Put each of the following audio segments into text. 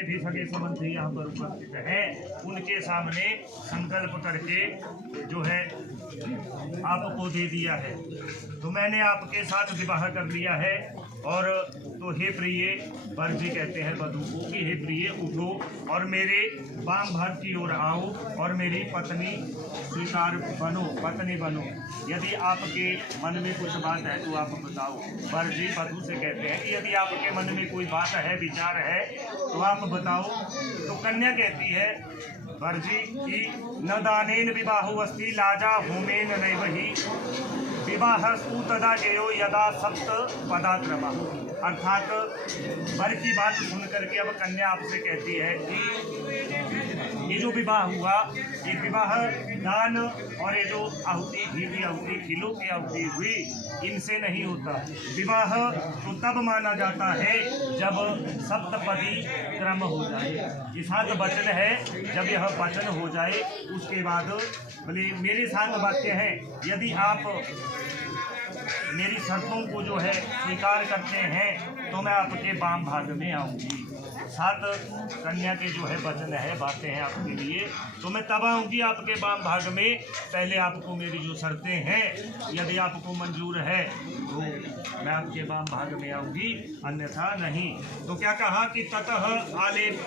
जितने भी सगे संबंधी यहाँ पर उपस्थित हैं उनके सामने संकल्प करके जो है आपको दे दिया है। तो मैंने आपके साथ विवाह कर लिया है। और तो हे प्रिय वर जी कहते हैं वधू को कि हे प्रिय उठो और मेरे वाम भाग की ओर आओ और मेरी पत्नी स्वीकार बनो, पत्नी बनो। यदि आपके मन में कुछ बात है तो आप बताओ। वर जी वधू से कहते हैं कि यदि आपके मन में कोई बात है, विचार है तो आप बताओ। तो कन्या कहती है वर जी कि न दानेन विवाहो अस्ति लाजा होमेन नैवहि विवाहस्तु तदा गेयो यदा सप्त पदाक्रम। अर्थात वर की बात सुन करके अब कन्या आपसे कहती है कि ये जो विवाह हुआ, ये विवाह दान और ये जो आहुति, घी की आहुति, खिलों की आहुति हुई, इनसे नहीं होता। विवाह तो तब माना जाता है जब सप्तपदी क्रम हो जाए। ये 7 वचन है, जब यह वचन हो जाए उसके बाद बोले मेरे साथ वाक्य है, यदि आप मेरी शर्तों को जो है स्वीकार करते हैं तो मैं आपके वाम भाग में आऊँगी। 7 कन्या के जो है वचन है, बातें हैं आपके लिए। तो मैं तब आऊँगी आपके वाम भाग में। पहले आपको मेरी जो शर्तें हैं यदि आपको मंजूर है तो मैं आपके वाम भाग में आऊँगी, अन्यथा नहीं। तो क्या कहा कि ततः आलेप।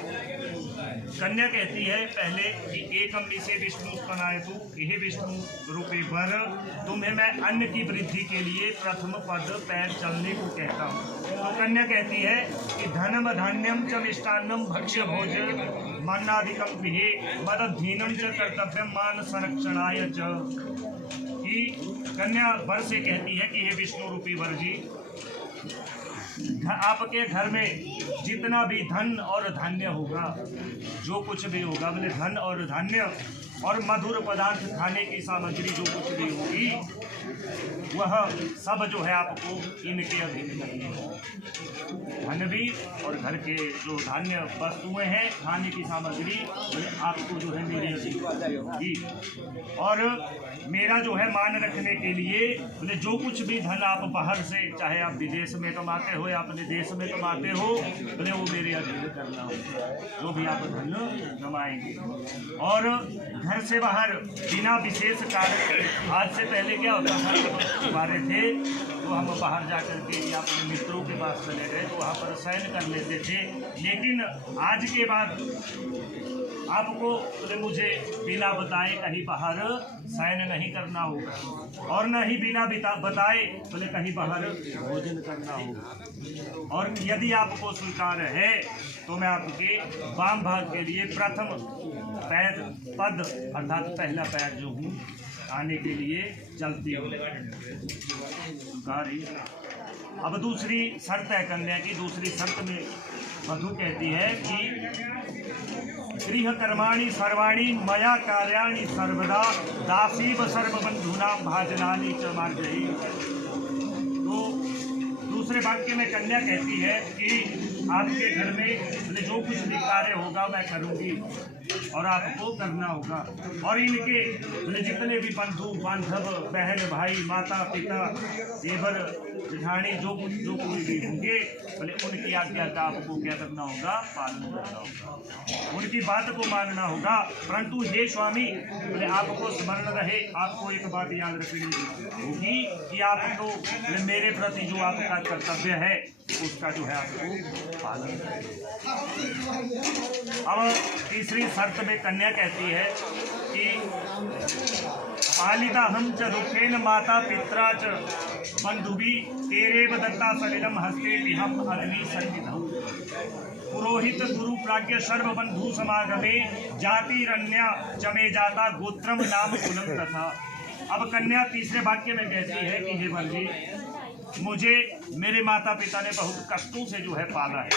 कन्या कहती है पहले कि एकम से विष्णु स्तनायतु, हे विष्णु रूपे वर, तुम्हें मैं अन्न की वृद्धि के लिए प्रथम पद पैर चलने को कहता हूँ। तो कन्या कहती है कि धनम धान्यम च मिष्टान्नम भक्ष्य भोजन मन्नादिकम गृहे मदधीनम च कर्तव्यम मान संरक्षणाय च। कि कन्या वर से कहती है कि हे विष्णु रूपी वर जी, आपके घर में जितना भी धन और धान्य होगा, जो कुछ भी होगा, बोले धन और धान्य और मधुर पदार्थ, खाने की सामग्री जो कुछ भी होगी, वह सब जो है आपको इनके अधीन करनी है। धन भी और घर के जो धान्य वस्तुएं हैं, खाने की सामग्री, आपको जो है मेरे अधीन होगी। और मेरा जो है मान रखने के लिए बोले जो कुछ भी धन आप बाहर से, चाहे आप विदेश में कमाते हो या अपने देश में कमाते हो, बोले वो मेरे अधीन करना होगा, जो भी आप धन कमाएंगे। और घर से बाहर बिना विशेष कारण, आज से पहले क्या होता था, हमारे थे तो हम बाहर जाकर के या अपने मित्रों के पास चले गए तो वहाँ पर शयन कर लेते थे। लेकिन आज के बाद आपको मुझे बिना बताए कहीं बाहर शयन नहीं करना होगा, और न ही बिना बताए बोले कहीं बाहर भोजन करना होगा। और यदि आपको स्वीकार है तो मैं आपके वाम भाग के लिए प्रथम पैर पद अर्थात पहला पैर जो हूँ आने के लिए चलती हूँ। स्वीकार ही। अब दूसरी शर्त है कन्या की। दूसरी शर्त में वधू कहती है कि गृह कर्माणि सर्वाणि मया कार्याणि सर्वदा दासीव सर्वबंधूनां भाजनानि च मार्जयि। तो दूसरे वाक्य में कन्या कहती है कि आपके घर में जो कुछ भी कार्य होगा मैं करूँगी और आपको करना होगा। और इनके जितने भी बंधु बांधव, बहन भाई, माता पिता, देवर जेठानी, जो कोई भी होंगे, बोले उनकी आज्ञा का आपको क्या करना होगा, पालन करना होगा, उनकी बात को मानना होगा। परंतु हे स्वामी, बोले आपको स्मरण रहे, आपको एक बात याद रखनी होगी कि आपको मेरे प्रति जो आपका कर्तव्य है उसका जो है आपको पालन करें। अब तीसरी शर्त में कन्या कहती है कि पालिता हम च रुखेन माता पित्रा च बंधुभी तेरे दत्ता सलिलम हस्ते हम अग्नि सन्निधौ। पुरोहित गुरु प्राज्ञ सर्व बंधु समागमे जातिरन्या चमे जाता गोत्रम नाम कुलम तथा। अब कन्या तीसरे वाक्य में कहती है कि हे वर जी, मुझे मेरे माता पिता ने बहुत कष्टों से जो है पाला है।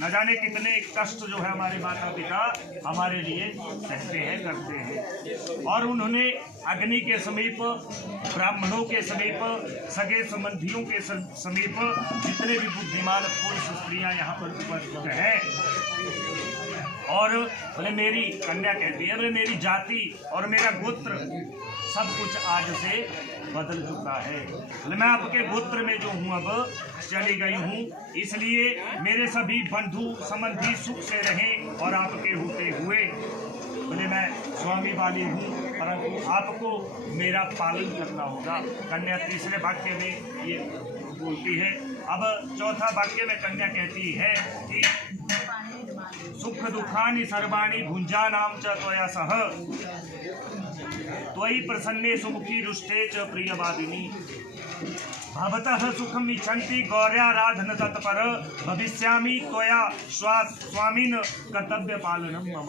न जाने कितने कष्ट जो है हमारे माता पिता हमारे लिए सहते हैं, करते हैं। और उन्होंने अग्नि के समीप, ब्राह्मणों के समीप, सगे संबंधियों के समीप, जितने भी बुद्धिमान पुरुष स्त्रियां यहाँ पर उपस्थित हैं, और बोले मेरी कन्या कहती है, बोले मेरी जाति और मेरा गोत्र सब कुछ आज से बदल चुका है। बोले मैं आपके गोत्र में जो हूँ अब चली गई हूँ, इसलिए मेरे सभी बंधु संबंधी सुख से रहें और आपके होते हुए बोले मैं स्वामी वाली हूँ, परंतु आपको मेरा पालन करना होगा। कन्या तीसरे वाक्य में ये बोलती है। अब चौथा वाक्य में कन्या कहती है कि सुख दुखानि सर्वाणि भुंजानां च त्वया सह त्वयि प्रसन्ने सुमुखी रुष्टे च प्रियवादिनी भवतः सुखम इच्छन्ति गौर्याराधन तत्पर भविष्यामि त्वया स्वामिन कर्तव्य पालनम मम।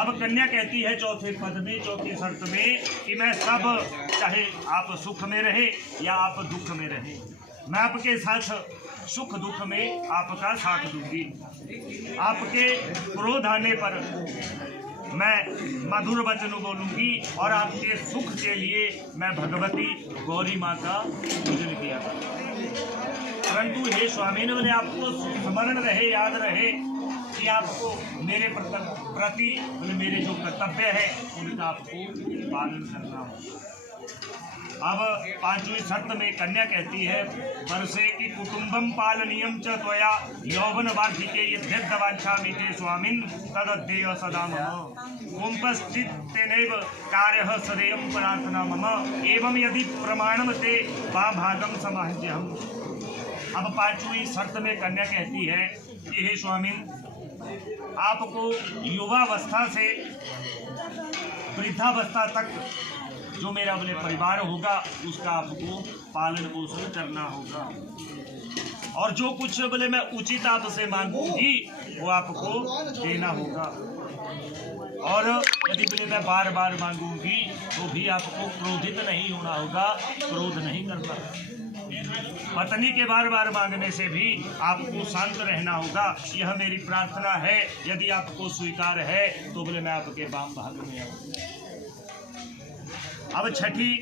अब कन्या कहती है चौथे पद में, चौथी शर्त में कि मैं सब, चाहे आप सुख में रहे या आप दुख में रहे, मैं आपके साथ सुख दुख में आपका साथ दूंगी। आपके क्रोध आने पर मैं मधुर वचन बोलूंगी और आपके सुख के लिए मैं भगवती गौरी माँ का पूजन किया। परंतु हे स्वामी ने बोले आपको स्मरण रहे, याद रहे कि आपको मेरे प्रति मेरे जो कर्तव्य है उनका आपको पालन करना हो। अब पांचवी शर्त में कन्या कहती है वर्षे की कुटुंबम पालनीयम च त्वया यौवन वार्धिके यद्यद्वांछामि ते स्वामिन् तदद्देय सदा मम ओमपश्चित् तेनैव कार्यः सदेयं प्रार्थना मम एवं यदि प्रमाणम ते भागम समाह्यहम्। अब पांचवी शर्त में कन्या कहती है कि हे स्वामिन्, आपको युवावस्था से वृद्धावस्था तक जो मेरा बोले परिवार होगा उसका आपको पालन पोषण करना होगा, और जो कुछ बोले मैं उचित आपसे मांगूंगी वो आपको देना होगा, और यदि बोले मैं बार बार मांगूंगी तो भी आपको क्रोधित नहीं होना होगा, क्रोध नहीं करना। पत्नी के बार बार मांगने से भी आपको शांत रहना होगा। यह मेरी प्रार्थना है, यदि आपको स्वीकार है तो बोले मैं आपके वाम भाग में आऊँ। अब छठी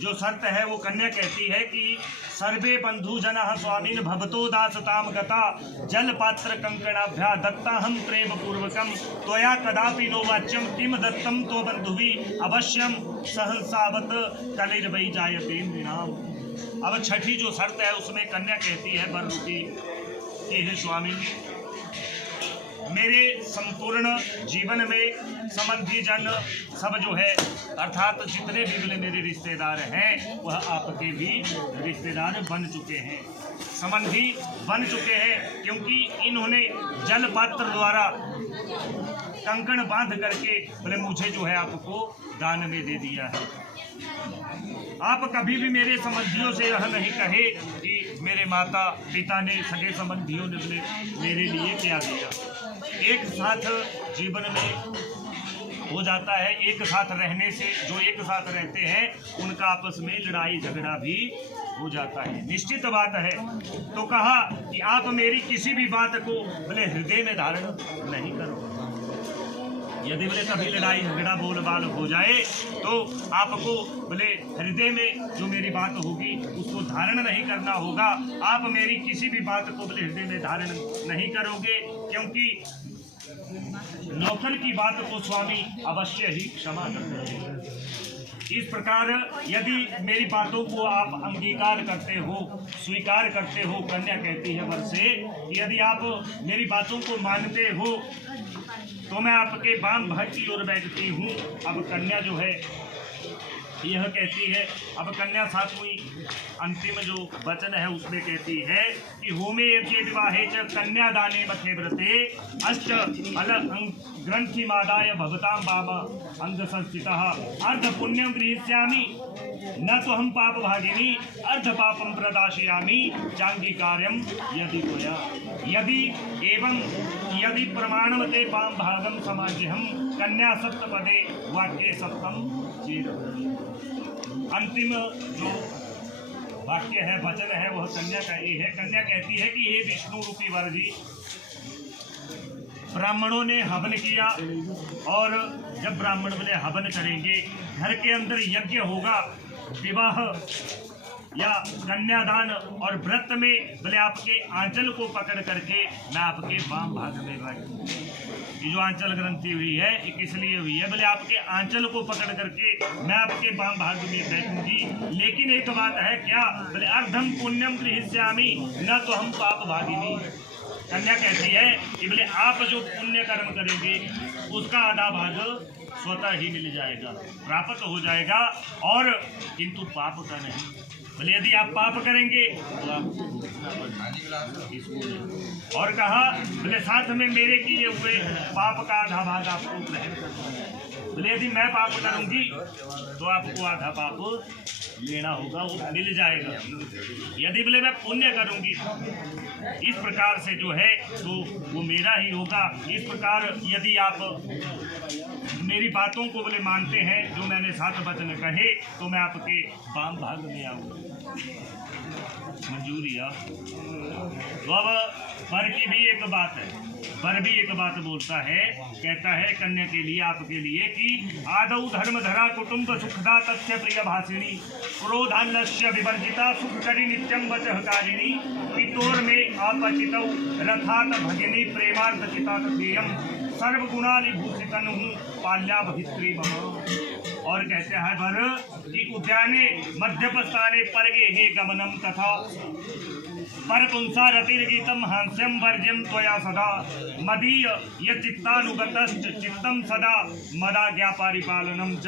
जो शर्त है वो कन्या कहती है कि सर्वे बंधु जनः स्वामिन् भवतो दासताम गता जल पात्र कंकणाभ्या दत्ता हम प्रेम पूर्वकम त्वया कदापि नो वाच्यम किम दत्तम तो बंधुवी अवश्यम सहसावत कलिर्वै जायते नृणाम। अब छठी जो शर्त है उसमें कन्या कहती है वर की कि हे स्वामी, मेरे संपूर्ण जीवन में संबंधी जन सब जो है अर्थात जितने भी बोले मेरे रिश्तेदार हैं वह आपके भी रिश्तेदार बन चुके हैं, संबंधी बन चुके हैं, क्योंकि इन्होंने जल पात्र द्वारा कंकण बांध करके बोले मुझे जो है आपको दान में दे दिया है। आप कभी भी मेरे संबंधियों से यह नहीं कहे कि मेरे माता पिता ने, सगे संबंधियों ने बोले मेरे लिए क्या दिया। एक साथ जीवन में हो जाता है, एक साथ रहने से जो एक साथ रहते हैं उनका आपस में लड़ाई झगड़ा भी हो जाता है, निश्चित बात है। तो कहा कि आप मेरी किसी भी बात को बोले हृदय में धारण नहीं करो। यदि बोले कभी लड़ाई झगड़ा बोलबाल हो जाए तो आपको बोले हृदय में जो मेरी बात होगी उसको धारण नहीं करना होगा। आप मेरी किसी भी बात को बोले हृदय में धारण नहीं करोगे, क्योंकि नौकर की बात को स्वामी अवश्य ही क्षमा करते हैं। इस प्रकार यदि मेरी बातों को आप अंगीकार करते हो, स्वीकार करते हो, कन्या कहती है वर से, यदि आप मेरी बातों को मानते हो तो मैं आपके वाम भाग की ओर बैठती हूँ। अब कन्या जो है यह कहती है, अब कन्या सातवीं अंतिम जो वचन है उसमें कहती है कि होमे यज्ञे विवाहे च कन्यादाने मथे व्रते अष्ट अल ग्रंथिमादाय भवतां वाम अंग संस्थितः अर्ध पुण्यं गृहीष्यामि न तो हम पाप भागिनी अर्ध पापम प्रदाशयामि चांगीकार्यम यदि त्वया यदि एवं यदि प्रमाणवते वाम भागम समाज्यहम कन्या सप्तपदे वाक्ये सप्तम चेद। अंतिम जो वाक्य है, वचन है, वह कन्या का ये है। कन्या कहती है कि हे विष्णु रूपी वर जी, ब्राह्मणों ने हवन किया और जब ब्राह्मण बोले हवन करेंगे, घर के अंदर यज्ञ होगा, विवाह या कन्यादान और व्रत में बोले आपके आंचल को पकड़ करके मैं आपके वाम भाग में बैठूं। ये जो आंचल ग्रंथि हुई है ये किस लिए हुई है? बोले आपके आंचल को पकड़ करके मैं आपके वाम भाग में बैठूंगी। लेकिन एक बात है क्या? बोले अर्धम पुण्यम गृहीष्यामि न तो हम पाप भागिनी। कन्या कहती है कि बोले आप जो पुण्य कर्म करेंगे उसका आधा भाग स्वतः ही मिल जाएगा, प्राप्त हो जाएगा, और किंतु पाप का नहीं। बोले यदि आप पाप करेंगे तो आपको भुगतना पड़ेगा। और कहा बोले साथ में मेरे किए हुए पाप का आधा भाग आपको ग्रहण करना है। बोले यदि मैं पाप करूंगी तो आपको आधा पाप लेना होगा, वो मिल जाएगा। यदि बोले मैं पुण्य करूंगी इस प्रकार से जो है तो वो मेरा ही होगा। इस प्रकार यदि आप मेरी बातों को बोले मानते हैं, जो मैंने 7 वचन कहे, तो मैं आपके वाम भाग में आऊंगा। मंजूरी आप तो अब वर की भी एक बात है, वर भी एक बात बोलता है, कहता है कन्या के लिए, आपके लिए कि आदौ धर्म धरा कुटुंब सुखदा तथ्य प्रिय भाषिणी क्रोधालस्य विवर्जिता सुख करी नित्यम वचहकारिणी पितोर में अपचितौ रथात भगिनी प्रेमार्थ चिता तथेयम सर्वगुणानि भूषितनु पाल्या भवित्री मम। और कहते हैं वर कि उद्याने मध्यपस्थाने परगे हे गमनम तथा परपुंसा रतिर्गीतम हास्यम वर्ज्यम त्वया सदा मदीय य चित्तानुगतश्च चित्तम सदा मदाज्ञा परिपालनम च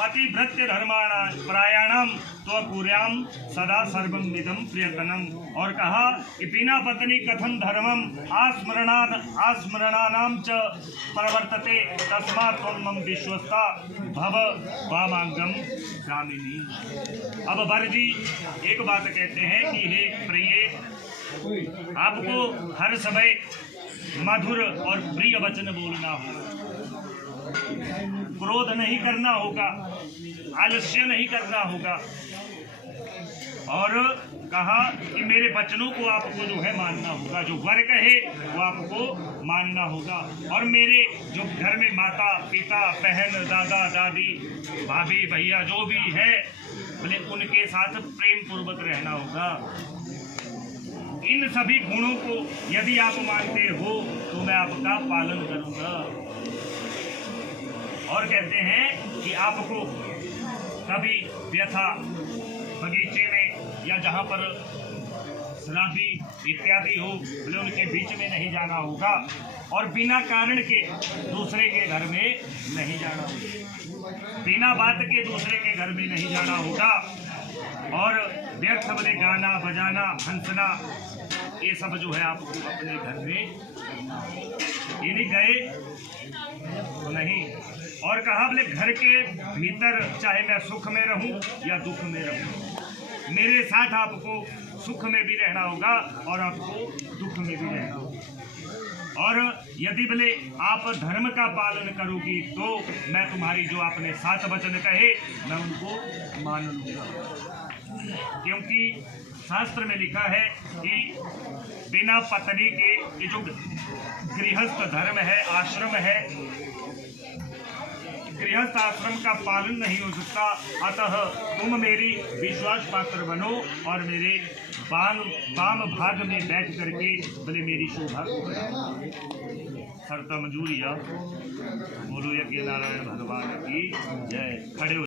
पतिभृत्य धर्माणां प्रायाणाम त्वकुर्याम सदा सर्वम निदम प्रियतनम। और कहा कि बिना पत्नी कथम धर्मम आस्मरणानाम च प्रवर्तते तस्मात् त्वं मम विश्वस्ता भव वामांगम गामिनी। अब वर जी एक बात कहते हैं कि हे प्रिय, आपको हर समय मधुर और प्रिय वचन बोलना होगा, क्रोध नहीं करना होगा, आलस्य नहीं करना होगा। और कहा कि मेरे वचनों को आपको जो है मानना होगा, जो वर कहे वो आपको मानना होगा। और मेरे जो घर में माता पिता बहन दादा दादी भाभी भैया जो भी है, बोले उनके साथ प्रेम पूर्वक रहना होगा। इन सभी गुणों को यदि आप मानते हो तो मैं आपका पालन करूंगा। और कहते हैं कि आपको कभी व्यथा बगीचे में या जहाँ पर शराबी इत्यादि हो, बोले उनके बीच में नहीं जाना होगा, और बिना कारण के दूसरे के घर में नहीं जाना होगा, बिना बात के दूसरे के घर में नहीं जाना होगा। और व्यर्थ बोले गाना बजाना हंसना ये सब जो है आपको अपने घर में यदि गए तो नहीं। और कहा बोले घर के भीतर चाहे मैं सुख में रहूं या दुख में रहूं, मेरे साथ आपको सुख में भी रहना होगा और आपको दुख में भी रहना होगा। और यदि बोले आप धर्म का पालन करोगी तो मैं तुम्हारी जो आपने 7 वचन कहे मैं उनको मान लूँगा। क्योंकि शास्त्र में लिखा है कि बिना पत्नी के ये जो गृहस्थ धर्म है, आश्रम है, गृहस्थ आश्रम का पालन नहीं हो सकता। अतः तुम मेरी विश्वास पात्र बनो और मेरे वाम भाग में बैठ करके बोले मेरी शोभा को बढ़ाओ। सर्वथा मंजूरिया। बोलो यज्ञ नारायण भगवान की जय। खड़े हो।